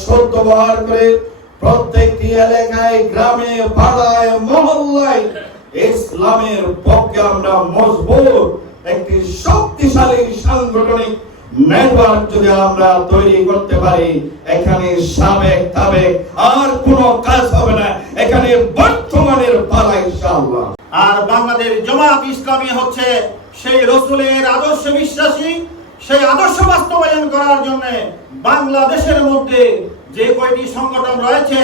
সত্য ব্যবহার করে প্রত্যেকটি এলাকায় গ্রামে পাড়ায় মহল্লায় ইসলামের পক্ষে আমরা মজবুত একটি সব শক্তিশালী সাংগঠনিক নেটওয়ার্ক যদি আমরা তৈরি করতে পারি, এখানে সাবেক আর কোনো কাজ হবে না। এখানে বর্তমানের পালা ইনশাআল্লাহ। আর বাংলাদেশ জামাত ইসলামী হচ্ছে সেই রসুলের আদর্শ বিশ্বাসী, সেই আদর্শ বাস্তবায়ন করার জন্য বাংলাদেশের মধ্যে যে কয়টি সংগঠন রয়েছে,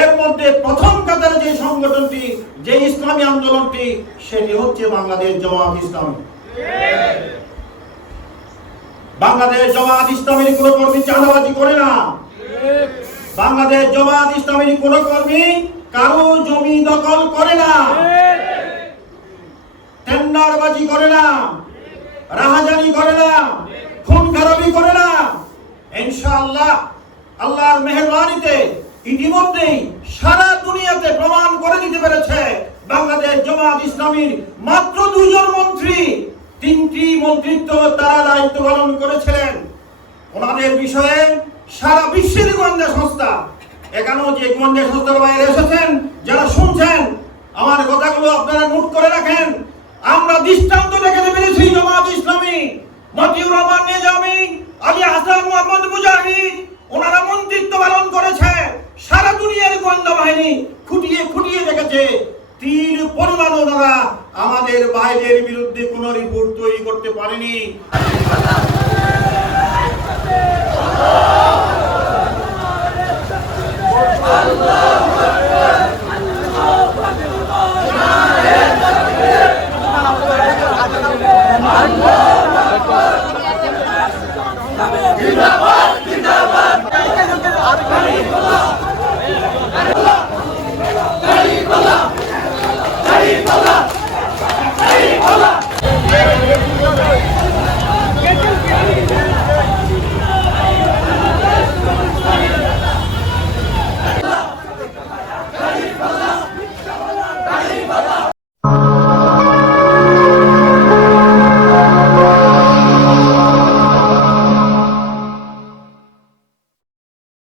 এর মধ্যে প্রথম কাতারে যে সংগঠনটি, যে ইসলামী আন্দোলনটি, সেটি হচ্ছে বাংলাদেশ জামাত ইসলামী। বাংলাদেশ জামাত ইসলামীর কোনো কর্মী চাঁদাবাজি করে না। বাংলাদেশ জামাত ইসলামীর কোনো কর্মী কারও জমি দখল করে না। টেন্ডারবাজি করে না। রাহাজানি করে না। খুন খারাপি করে না। ইনশাআল্লাহ আল্লাহর মেহরবানিতে ইতিমধ্যেই সারা দুনিয়াতে প্রমাণ করে দিতে পেরেছে বাংলাদেশ জামাত ইসলামীর মাত্র দুজন মন্ত্রী। মন্ত্রিত্ব তারা দায়িত্ব পালন করেছিলেন। ওনাদের বিষয়ে সারা বিশ্বের গোয়েন্দা সংস্থা, এখানেও যে গোয়েন্দা সংস্থার বাইরে এসেছেন, যারা শুনছেন, আমার কথাগুলো আপনারা নোট করে রাখেন। আমরা দৃষ্টান্ত দেখাতে পেরেছি জামাত ইসলামী। মতিউর রহমান নিজামী, আলী হাসান মোহাম্মদ মুজাহিদ, ওনারা মন্ত্রিত্ব পালন করেছে। সারা দুনিয়ার গোয়েন্দা বাহিনী খুঁটিয়ে খুঁটিয়ে দেখেছে। তিন পরিমাণ ওনারা আমাদের বাইরের বিরুদ্ধে কোনো রিপোর্ট তৈরি করতে পারেনি।